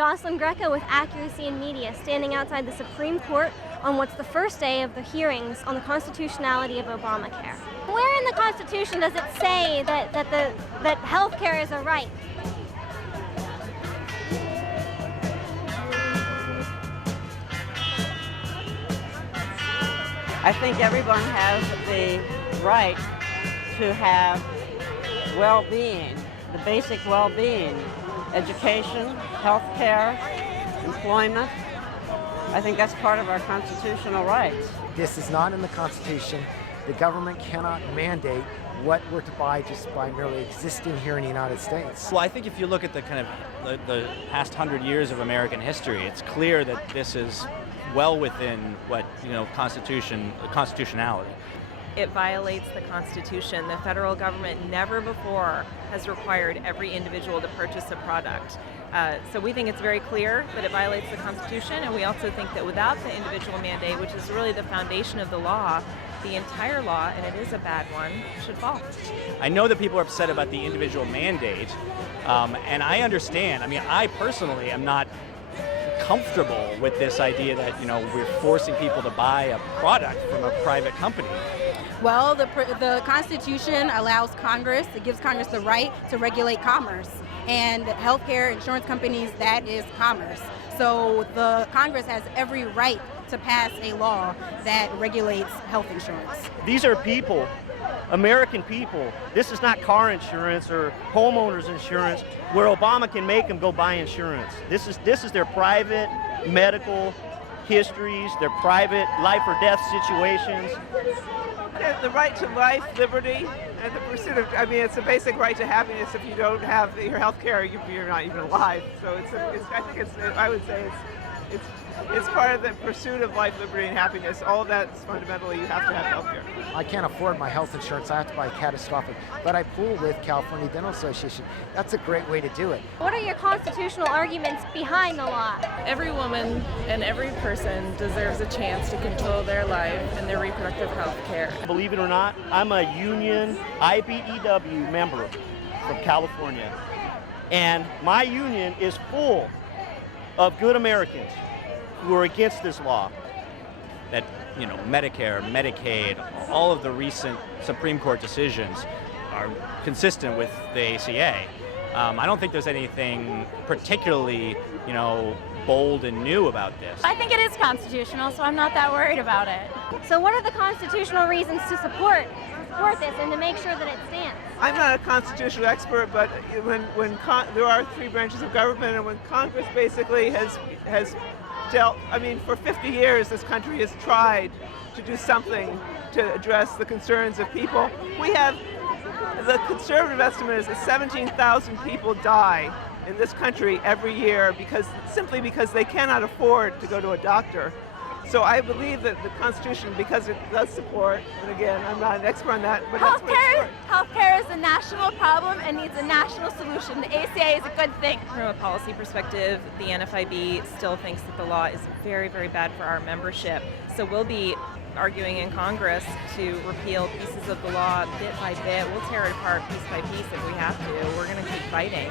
Jocelyn Greco with Accuracy in Media, standing outside the Supreme Court on what's the first day of the hearings on the constitutionality of Obamacare. Where in the Constitution does it say that health care is a right? I think everyone has the right to have well-being, the basic well-being, education, health care, employment. I think that's part of our constitutional rights. This is not in the Constitution. The government cannot mandate what we're to buy just by merely existing here in the United States. Well, I think if you look at the kind of the past 100 years of American history, it's clear that this is well within what, constitutionality. It violates the Constitution. The federal government never before has required every individual to purchase a product. So we think it's very clear that it violates the Constitution, and we also think that without the individual mandate, which is really the foundation of the law, the entire law, and it is a bad one, should fall. I know that people are upset about the individual mandate, and I understand. I mean, I personally am not comfortable with this idea that, we're forcing people to buy a product from a private company. Well, the Constitution allows Congress, it gives Congress the right to regulate commerce. And healthcare insurance companies, that is commerce. So the Congress has every right to pass a law that regulates health insurance. These are people, American people. This is not car insurance or homeowners insurance where Obama can make them go buy insurance. This is their private medical histories, their private life or death situations. The right to life, liberty, and the pursuit of, it's a basic right to happiness. If you don't have your health care, you're not even alive. So I would say it's part of the pursuit of life, liberty, and happiness. All of that is fundamentally, you have to have health care. I can't afford my health insurance. I have to buy catastrophic. But I pool with California Dental Association. That's a great way to do it. What are your constitutional arguments behind the law? Every woman and every person deserves a chance to control their life and their reproductive health care. Believe it or not, I'm a union IBEW member from California. And my union is full of good Americans who are against this law. That, Medicare, Medicaid, all of the recent Supreme Court decisions are consistent with the ACA. I don't think there's anything particularly, bold and new about this. I think it is constitutional, so I'm not that worried about it. So what are the constitutional reasons to support this and to make sure that it stands? I'm not a constitutional expert, but when there are three branches of government, and when Congress basically has dealt, for 50 years this country has tried to do something to address the concerns of people. The conservative estimate is that 17,000 people die in this country every year simply because they cannot afford to go to a doctor. So I believe that the Constitution, because it does support, and again, I'm not an expert on that, but Healthcare is a national problem and needs a national solution. The ACA is a good thing. From a policy perspective, the NFIB still thinks that the law is very, very bad for our membership. So we'll be arguing in Congress to repeal pieces of the law bit by bit. We'll tear it apart piece by piece if we have to. We're going to keep fighting.